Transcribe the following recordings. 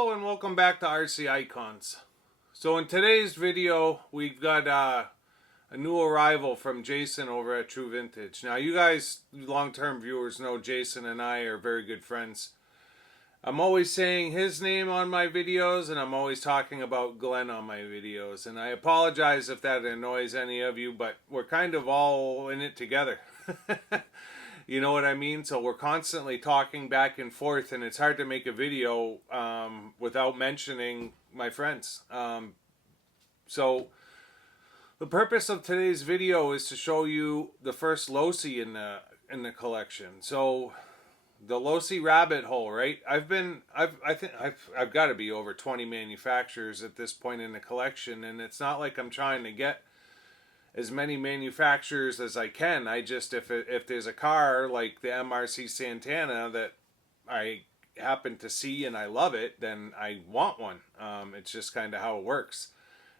Hello and welcome back to RC Icons. So in today's video we've got a new arrival from Jason over at True Vintage. Now you guys long-term viewers know Jason and I are very good friends. I'm always saying his name on my videos and I'm always talking about Glenn on my videos, and I apologize if that annoys any of you, but we're kind of all in it together. You know what I mean? So we're constantly talking back and forth, and it's hard to make a video without mentioning my friends. So the purpose of today's video is to show you the first Losi in the collection. So the Losi rabbit hole, right? I think I've got to be over 20 manufacturers at this point in the collection, and it's not like I'm trying to get as many manufacturers as I can. I just, if there's a car like the MRC Santana that I happen to see and I love it, then I want one. It's just kind of how it works.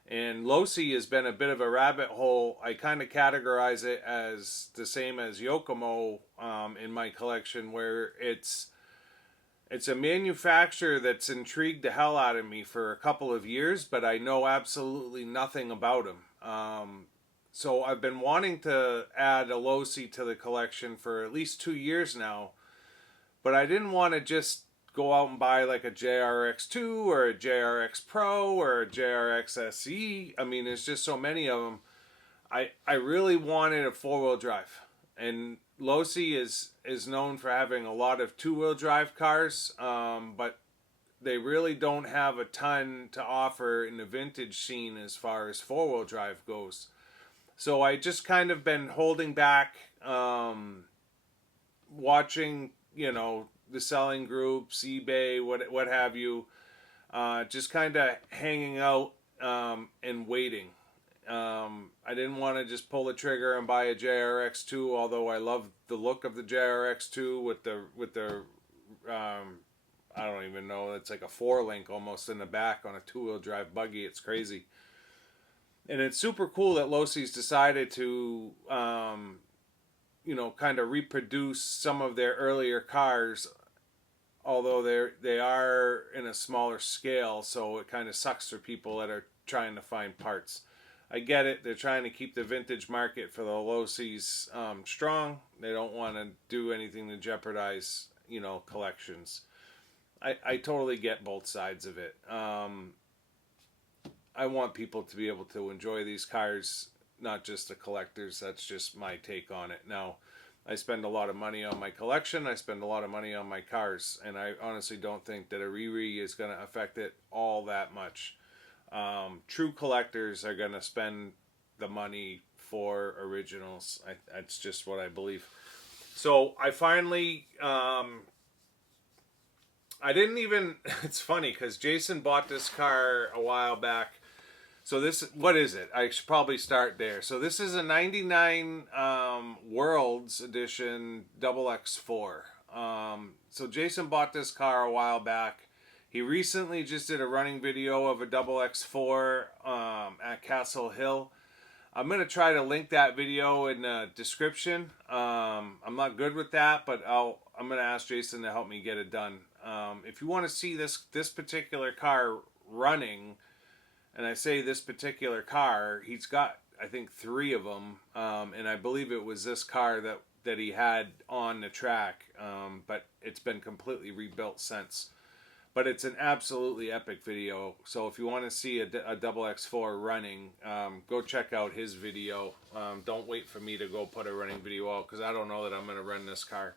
And Losi has been a bit of a rabbit hole. I kind of categorize it as the same as Yokomo in my collection, where it's a manufacturer that's intrigued the hell out of me for a couple of years, but I know absolutely nothing about them. So I've been wanting to add a Losi to the collection for at least 2 years now, but I didn't want to just go out and buy like a JRX2 or a JRX Pro or a JRX SE. I mean, there's just so many of them. I really wanted a four-wheel drive, and Losi is known for having a lot of two-wheel drive cars, but they really don't have a ton to offer in the vintage scene as far as four-wheel drive goes. So I just kind of been holding back, watching, you know, the selling groups, eBay, what have you, just kind of hanging out and waiting. I didn't want to just pull the trigger and buy a JRX2, although I love the look of the JRX2 with the I don't even know, it's like a 4-link almost in the back on a two-wheel drive buggy. It's crazy. And it's super cool that Losi's decided to, you know, kind of reproduce some of their earlier cars, although they are in a smaller scale, so it kind of sucks for people that are trying to find parts. I get it. They're trying to keep the vintage market for the Losis strong. They don't want to do anything to jeopardize, you know, collections. I totally get both sides of it. I want people to be able to enjoy these cars, not just the collectors. That's just my take on it. Now, I spend a lot of money on my collection. I spend a lot of money on my cars, and I honestly don't think that a re-re is going to affect it all that much. True collectors are going to spend the money for originals. That's just what I believe. So I finally, I didn't even, it's funny because Jason bought this car a while back. So this, what is it? I should probably start there. So this is a 99 Worlds Edition XX4. So Jason bought this car a while back. He recently just did a running video of a XX4 at Castle Hill. I'm going to try to link that video in the description. I'm not good with that, but I'm going to ask Jason to help me get it done. If you want to see this particular car running, and I say this particular car, he's got, I think, 3 of them, and I believe it was this car that he had on the track, but it's been completely rebuilt since. But it's an absolutely epic video, so if you want to see a XX4 running, go check out his video. Don't wait for me to go put a running video out, because I don't know that I'm going to run this car.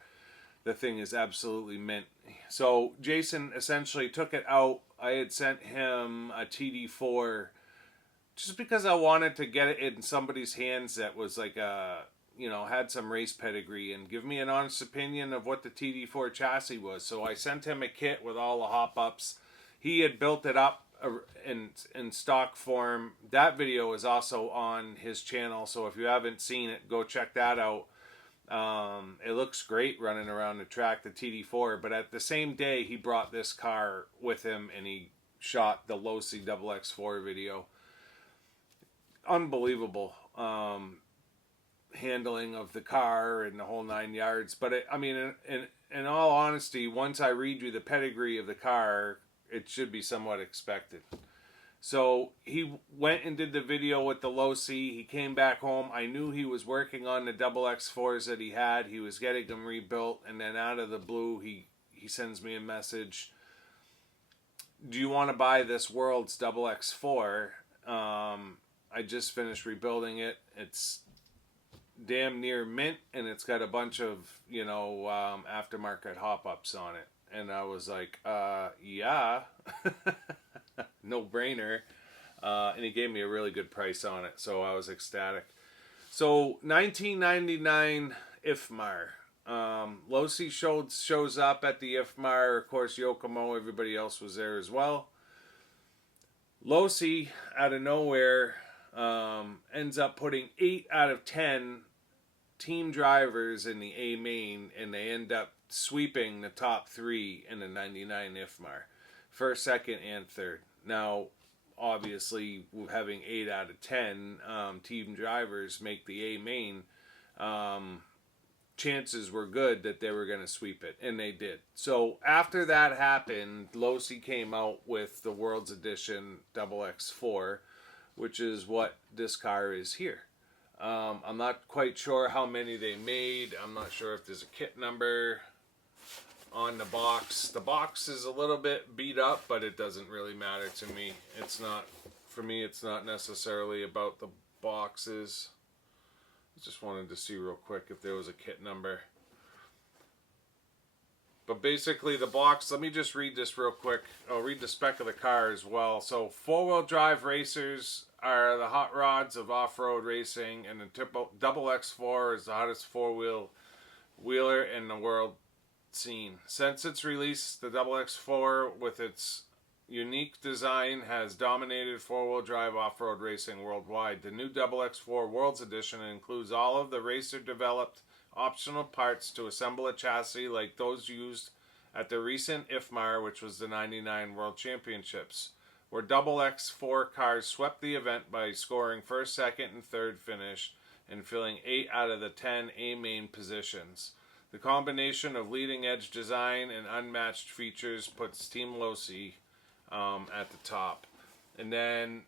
The thing is absolutely mint. So Jason essentially took it out. I had sent him a TD4 just because I wanted to get it in somebody's hands that was like a, you know, had some race pedigree and give me an honest opinion of what the TD4 chassis was. So I sent him a kit with all the hop-ups. He had built it up in stock form. That video is also on his channel, so if you haven't seen it, go check that out. It looks great running around the track, the TD4, but at the same day he brought this car with him and he shot the Losi XX4 video. Unbelievable handling of the car and the whole 9 yards. But I mean, in all honesty, once I read you the pedigree of the car, it should be somewhat expected. So he went and did the video with the Losi. He came back home. I knew he was working on the XX4s that he had. He was getting them rebuilt, and then out of the blue, he sends me a message. Do you want to buy this World's XX4? I just finished rebuilding it. It's damn near mint, and it's got a bunch of, you know, aftermarket hop-ups on it. And I was like, yeah. No brainer. And he gave me a really good price on it, so I was ecstatic. So 1999 IFMAR. Losi shows up at the IFMAR. Of course, Yokomo, everybody else was there as well. Losi, out of nowhere, ends up putting 8 out of 10 team drivers in the A main, and they end up sweeping the top 3 in the 99 IFMAR. First, second, and third. Now, obviously, having 8 out of 10 team drivers make the A main, chances were good that they were going to sweep it, and they did. So after that happened, Losi came out with the World's Edition XX4, which is what this car is here. I'm not quite sure how many they made. I'm not sure if there's a kit number on the box. The box is a little bit beat up, but it doesn't really matter to me. It's not, for me, it's not necessarily about the boxes. Just wanted to see real quick if there was a kit number. But basically the box, let me just read this real quick. I'll read the spec of the car as well. So 4-wheel drive racers are the hot rods of off-road racing, and the XX4 is the hottest 4-wheeler in the world scene. Since its release, the XX4 with its unique design has dominated 4-wheel drive off-road racing worldwide. The new XX4 World's Edition includes all of the racer-developed optional parts to assemble a chassis like those used at the recent IFMAR, which was the 99 World Championships, where XX4 cars swept the event by scoring first, second, and third finish and filling 8 out of the 10 A main positions. The combination of leading-edge design and unmatched features puts Team Losi at the top. And then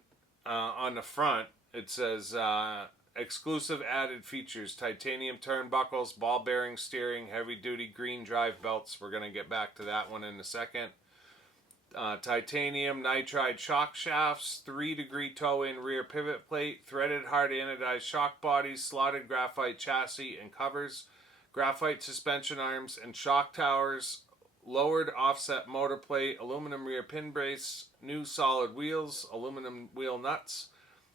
on the front it says exclusive added features: titanium turnbuckles, ball bearing steering, heavy duty green drive belts. We're going to get back to that one in a second. Titanium nitride shock shafts, 3-degree toe-in rear pivot plate, threaded hard anodized shock bodies, slotted graphite chassis and covers, graphite suspension arms and shock towers, lowered offset motor plate, aluminum rear pin brace, new solid wheels, aluminum wheel nuts,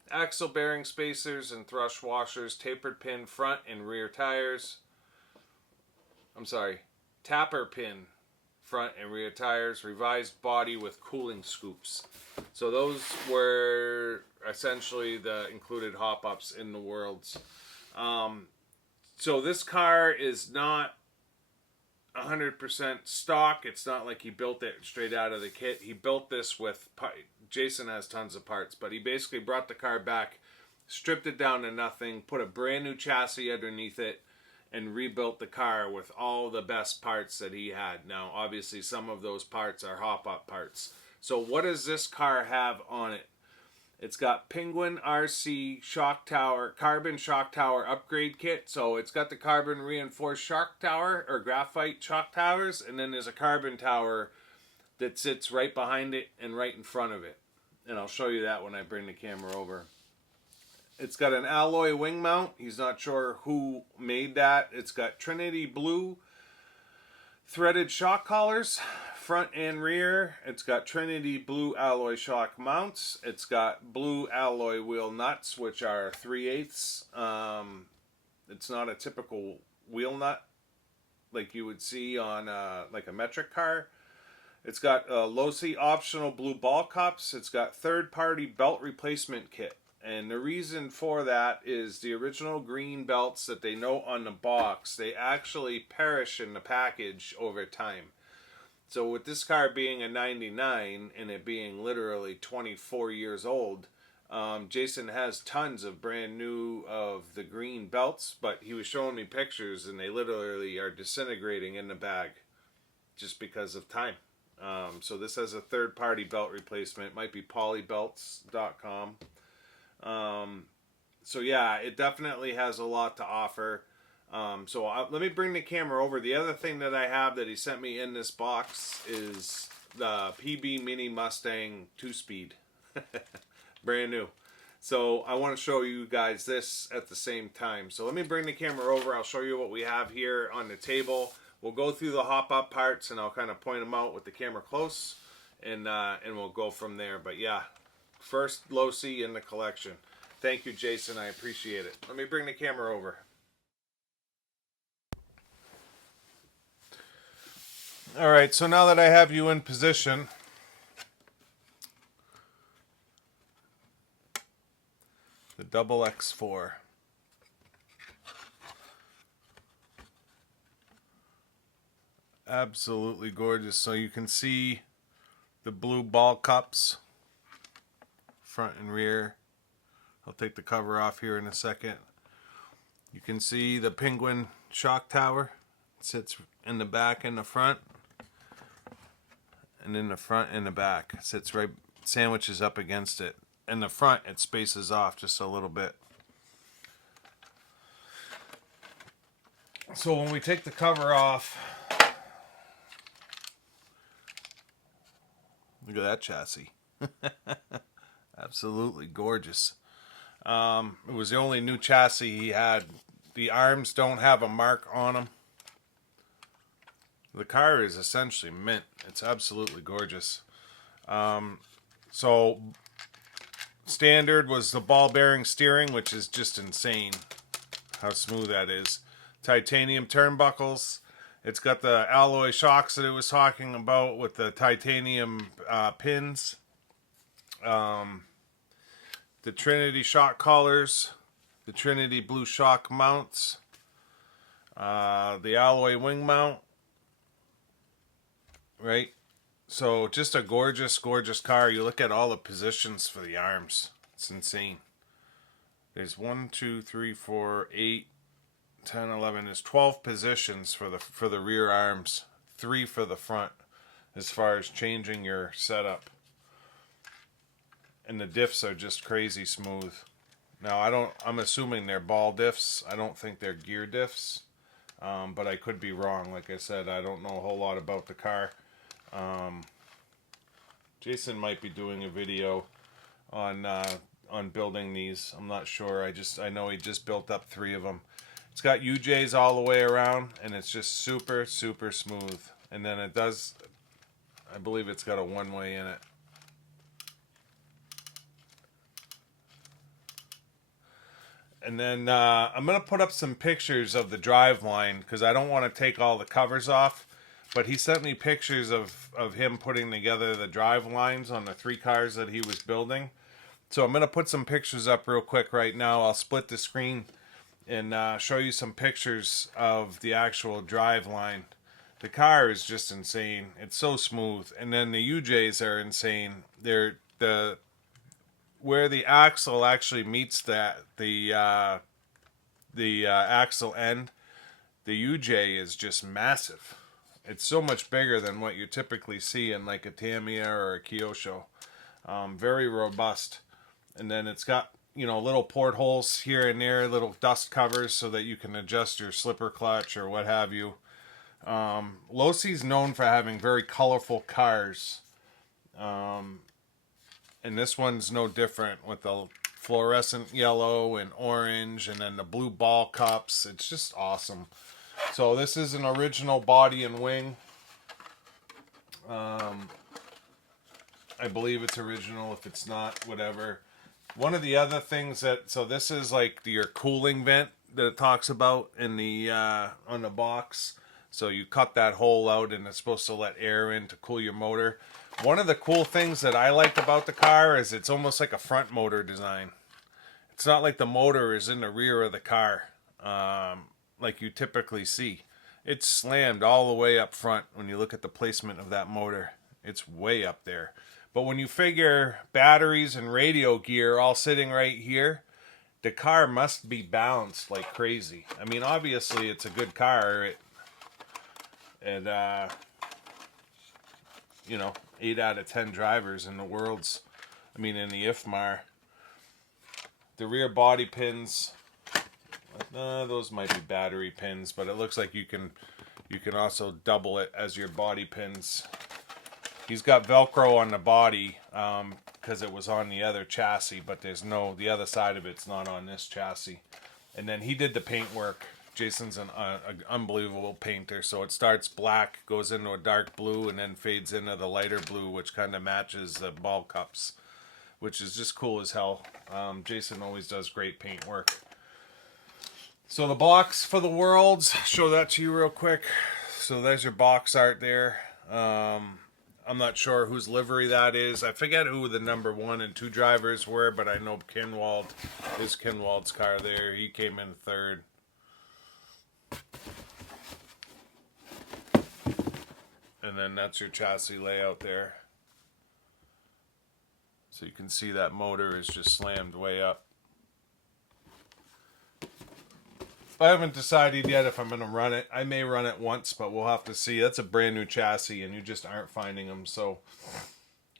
axle bearing spacers and thrust washers, tapered pin front and rear tires. Tapper pin front and rear tires, revised body with cooling scoops. So those were essentially the included hop-ups in the Worlds. So this car is not 100% stock. It's not like he built it straight out of the kit. He built this with, Jason has tons of parts, but he basically brought the car back, stripped it down to nothing, put a brand new chassis underneath it, and rebuilt the car with all the best parts that he had. Now, obviously, some of those parts are hop-up parts. So what does this car have on it? It's got Penguin RC shock tower, carbon shock tower upgrade kit. So it's got the carbon reinforced shock tower or graphite shock towers, and then there's a carbon tower that sits right behind it and right in front of it. And I'll show you that when I bring the camera over. It's got an alloy wing mount. He's not sure who made that. It's got Trinity blue threaded shock collars, front and rear. It's got Trinity blue alloy shock mounts. It's got blue alloy wheel nuts, which are 3/8. It's not a typical wheel nut like you would see on like a metric car. It's got Losi optional blue ball cups. It's got third-party belt replacement kit. And the reason for that is the original green belts that they note on the box, they actually perish in the package over time. So with this car being a 99 and it being literally 24 years old, Jason has tons of brand new of the green belts, but he was showing me pictures and they literally are disintegrating in the bag just because of time. So this has a third-party belt replacement. It might be polybelts.com. So yeah, it definitely has a lot to offer. Let me bring the camera over. The other thing that I have that he sent me in this box is the PB Mini Mustang 2-speed. Brand new. So I want to show you guys this at the same time. So let me bring the camera over. I'll show you what we have here on the table. We'll go through the hop-up parts, and I'll kind of point them out with the camera close, and we'll go from there. But yeah, first Losi in the collection. Thank you, Jason. I appreciate it. Let me bring the camera over. All right, so now that I have you in position, the double X4. Absolutely gorgeous. So you can see the blue ball cups, front and rear. I'll take the cover off here in a second. You can see the penguin shock tower. It sits in the back and the front. And in the front and the back. It sits right, sandwiches up against it. In the front, it spaces off just a little bit. So when we take the cover off, look at that chassis. Absolutely gorgeous. It was the only new chassis he had. The arms don't have a mark on them. The car is essentially mint. It's absolutely gorgeous. So standard was the ball bearing steering, which is just insane how smooth that is. Titanium turnbuckles. It's got the alloy shocks that it was talking about with the titanium pins. The Trinity shock collars. The Trinity blue shock mounts. The alloy wing mount. Right? So just a gorgeous, gorgeous car. You look at all the positions for the arms. It's insane. There's 1, 2, 3, 4, 8, 10, 11. There's 12 positions for the rear arms. 3 for the front as far as changing your setup. And the diffs are just crazy smooth. Now I'm assuming they're ball diffs. I don't think they're gear diffs. But I could be wrong. Like I said, I don't know a whole lot about the car. Jason might be doing a video on building these. I'm not sure. I know he just built up 3 of them. It's got UJs all the way around, and it's just super, super smooth. And then it does, I believe it's got a one-way in it. And then I'm going to put up some pictures of the drive line because I don't want to take all the covers off. But he sent me pictures of him putting together the drive lines on the 3 cars that he was building. So I'm going to put some pictures up real quick right now. I'll split the screen and show you some pictures of the actual drive line. The car is just insane. It's so smooth. And then the UJs are insane. They're where the axle actually meets the axle end, the UJ is just massive. It's so much bigger than what you typically see in like a Tamiya or a Kyosho. Very robust. And then it's got, you know, little portholes here and there, little dust covers so that you can adjust your slipper clutch or what have you. Losi's known for having very colorful cars. And this one's no different with the fluorescent yellow and orange and then the blue ball cups. It's just awesome. So this is an original body and wing. I believe it's original. If it's not, whatever. One of the other things so this is like your cooling vent that it talks about in the on the box. So you cut that hole out and it's supposed to let air in to cool your motor. One of the cool things that I like about the car is it's almost like a front motor design. It's not like the motor is in the rear of the car like you typically see. It's slammed all the way up front when you look at the placement of that motor. It's way up there. But when you figure batteries and radio gear all sitting right here, the car must be balanced like crazy. I mean, obviously it's a good car. you know, 8 out of 10 drivers in the world's, I mean, in the IFMAR. The rear body pins, those might be battery pins, but it looks like you can also double it as your body pins. He's got Velcro on the body because it was on the other chassis, but the other side of it's not on this chassis. And then he did the paint work. Jason's an unbelievable painter. So it starts black, goes into a dark blue, and then fades into the lighter blue, which kind of matches the ball cups, which is just cool as hell. Jason always does great paint work. So the box for the Worlds, show that to you real quick. So there's your box art there. I'm not sure whose livery that is. I forget who the number 1 and 2 drivers were, but I know Kinwald is Kinwald's car there. He came in 3rd. And then that's your chassis layout there. So you can see that motor is just slammed way up. I haven't decided yet if I'm going to run it. I may run it once, but we'll have to see. That's a brand new chassis, and you just aren't finding them. So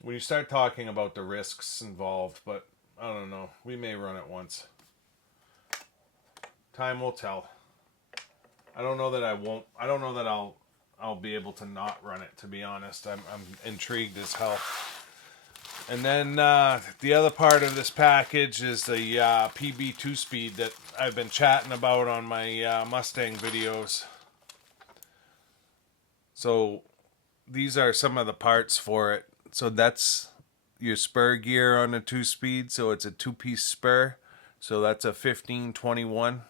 when you start talking about the risks involved, but I don't know. We may run it once. Time will tell. I don't know that I won't. I don't know that I'll be able to not run it, to be honest. I'm intrigued as hell. And then the other part of this package is the PB2 Speed that I've been chatting about on my Mustang videos. So these are some of the parts for it. So that's your spur gear on the 2-speed. So it's a 2-piece spur. So that's a 1521.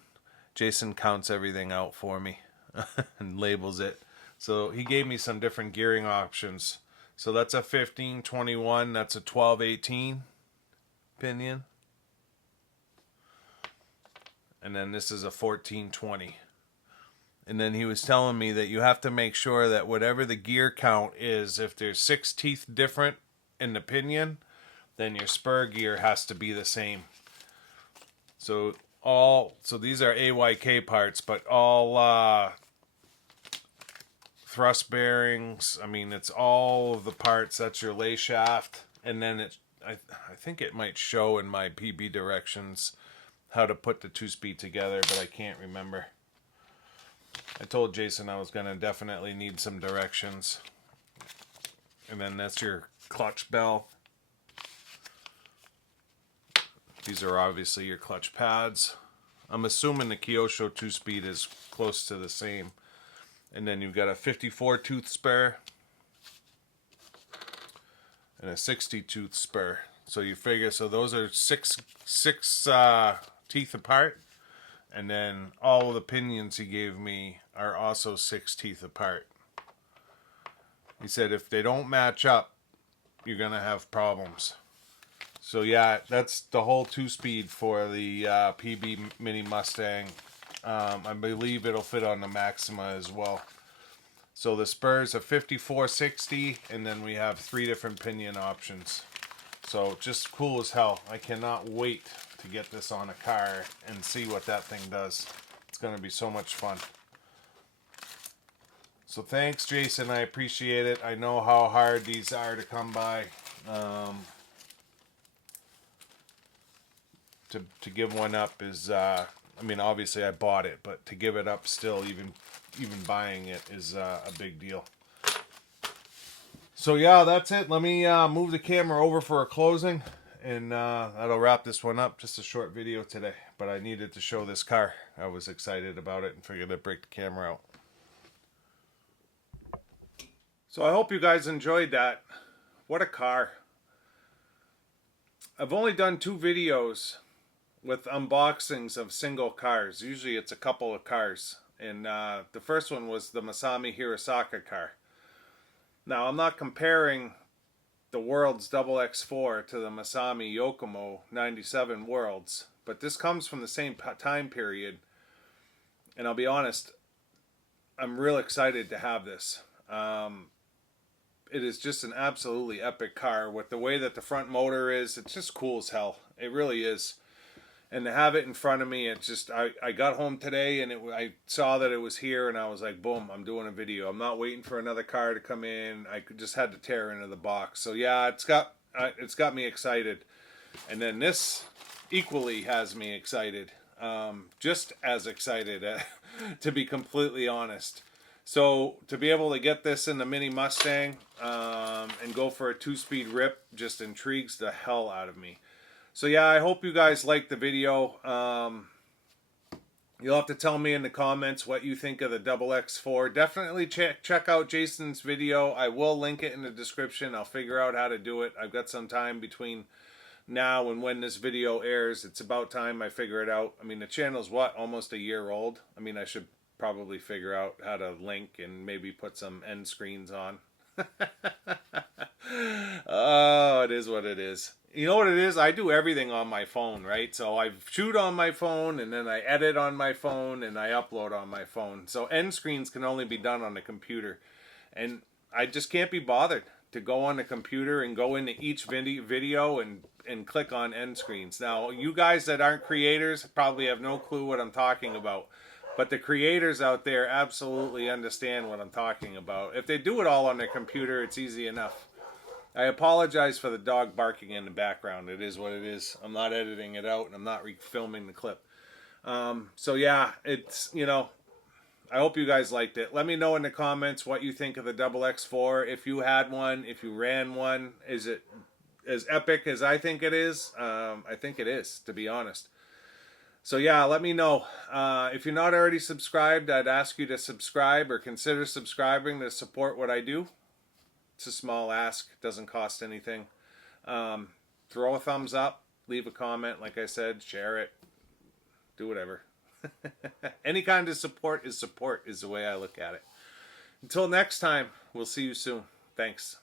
Jason counts everything out for me and labels it. So he gave me some different gearing options. So that's a 1521, that's a 1218 pinion. And then this is a 1420. And then he was telling me that you have to make sure that whatever the gear count is, if there's 6 teeth different in the pinion, then your spur gear has to be the same. So these are AYK parts, but all thrust bearings, I mean, it's all of the parts. That's your lay shaft, and then I think it might show in my PB directions how to put the 2-speed together, but I can't remember. I told Jason I was going to definitely need some directions. And then that's your clutch bell. These are obviously your clutch pads. I'm assuming the Kyosho 2-speed is close to the same. And then you've got a 54 tooth spur and a 60 tooth spur. So you figure, so those are six teeth apart. And then all of the pinions he gave me are also 6 teeth apart. He said if they don't match up, you're going to have problems. So yeah, that's the whole 2-speed for the PB Mini Mustang. I believe it'll fit on the Maxima as well. So the spurs are 5460, and then we have 3 different pinion options. So just cool as hell. I cannot wait to get this on a car and see what that thing does. It's going to be so much fun. So thanks, Jason. I appreciate it. I know how hard these are to come by. To give one up is, I mean, obviously I bought it, but to give it up still, even buying it is a big deal. So yeah, that's it. Let me move the camera over for a closing, and that'll wrap this one up. Just a short video today, but I needed to show this car. I was excited about it and figured I'd break the camera out. So I hope you guys enjoyed that. What a car. I've only done 2 videos with unboxings of single cars. Usually it's a couple of cars. And the first one was the Masami Hirosaka car. Now I'm not comparing the Worlds XX4 to the Masami Yokomo 97 Worlds, but this comes from the same time period. And I'll be honest, I'm real excited to have this. It is just an absolutely epic car with the way that the front motor is. It's just cool as hell. It really is. And to have it in front of me, it's just, I got home today and I saw that it was here and I was like, boom, I'm doing a video. I'm not waiting for another car to come in. Just had to tear into the box. So yeah, it's got me excited. And then this equally has me excited. Just as excited, to be completely honest. So to be able to get this in the Mini Mustang and go for a 2-speed rip just intrigues the hell out of me. So yeah, I hope you guys liked the video. You'll have to tell me in the comments what you think of the XX4. Definitely check out Jason's video. I will link it in the description. I'll figure out how to do it. I've got some time between now and when this video airs. It's about time I figure it out. I mean, the channel's what, almost a year old? I mean, I should probably figure out how to link and maybe put some end screens on. Oh, it is what it is. You know what it is? I do everything on my phone, right? So I shoot on my phone, and then I edit on my phone, and I upload on my phone. So end screens can only be done on the computer. And I just can't be bothered to go on the computer and go into each video and click on end screens. Now, you guys that aren't creators probably have no clue what I'm talking about. But the creators out there absolutely understand what I'm talking about. If they do it all on their computer, it's easy enough. I apologize for the dog barking in the background. It is what it is. I'm not editing it out, and I'm not refilming the clip. So yeah, it's, you know, I hope you guys liked it. Let me know in the comments what you think of the XX4. If you had one, if you ran one, is it as epic as I think it is? I think it is, to be honest. So yeah, let me know. If you're not already subscribed, I'd ask you to subscribe or consider subscribing to support what I do. It's a small ask. It doesn't cost anything. Throw a thumbs up. Leave a comment. Like I said, share it. Do whatever. Any kind of support is the way I look at it. Until next time, we'll see you soon. Thanks.